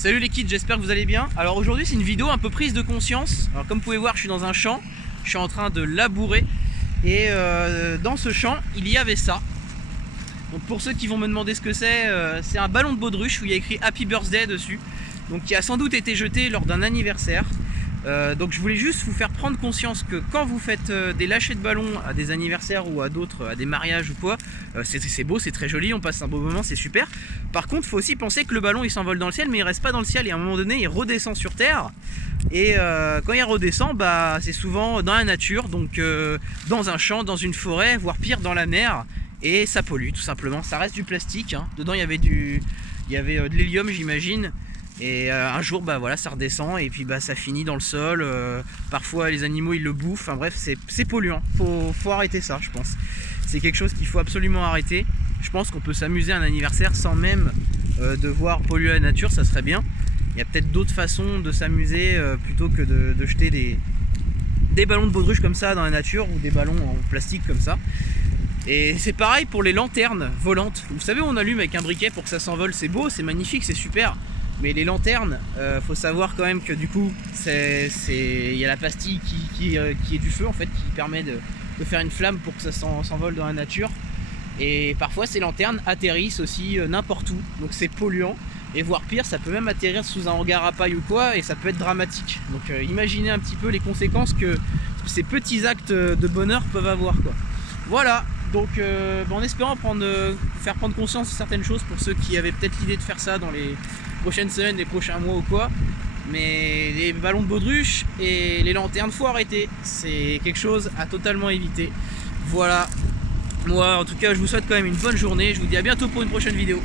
Salut les kids, j'espère que vous allez bien. Alors aujourd'hui c'est une vidéo un peu prise de conscience. Alors comme vous pouvez voir, je suis dans un champ, je suis en train de labourer. Et dans ce champ, il y avait ça. Donc pour ceux qui vont me demander ce que c'est un ballon de baudruche où il y a écrit Happy Birthday dessus. Donc qui a sans doute été jeté lors d'un anniversaire. Donc je voulais juste vous faire prendre conscience que quand vous faites des lâchers de ballons à des anniversaires ou à d'autres, à des mariages ou quoi, c'est beau, c'est très joli, on passe un beau moment, c'est super. Par contre, il faut aussi penser que le ballon il s'envole dans le ciel, mais il reste pas dans le ciel et à un moment donné il redescend sur terre. Et quand il redescend, bah, c'est souvent dans la nature, donc dans un champ, dans une forêt, voire pire dans la mer. Et ça pollue tout simplement, ça reste du plastique, hein. Dedans il y avait de l'hélium, j'imagine. Et un jour bah voilà, ça redescend et puis bah ça finit dans le sol. Parfois les animaux ils le bouffent, enfin bref, c'est polluant. Faut arrêter ça, je pense. C'est quelque chose qu'il faut absolument arrêter. Je pense qu'on peut s'amuser à un anniversaire sans même devoir polluer la nature, ça serait bien. Il y a peut-être d'autres façons de s'amuser plutôt que de jeter des ballons de baudruche comme ça dans la nature ou des ballons en plastique comme ça. Et c'est pareil pour les lanternes volantes. Vous savez, on allume avec un briquet pour que ça s'envole, c'est beau, c'est magnifique, c'est super. Mais les lanternes, faut savoir quand même que du coup, il y a la pastille qui est du feu en fait, qui permet de faire une flamme pour que ça s'envole dans la nature. Et parfois ces lanternes atterrissent aussi n'importe où, donc c'est polluant. Et voire pire, ça peut même atterrir sous un hangar à paille ou quoi, et ça peut être dramatique. Donc imaginez un petit peu les conséquences que ces petits actes de bonheur peuvent avoir, quoi. Voilà, donc en espérant faire prendre conscience de certaines choses pour ceux qui avaient peut-être l'idée de faire ça dans les prochaines semaines, les prochains mois ou quoi. Mais les ballons de baudruche et les lanternes, faut arrêter. C'est quelque chose à totalement éviter. Voilà, moi en tout cas je vous souhaite quand même une bonne journée. Je vous dis à bientôt pour une prochaine vidéo.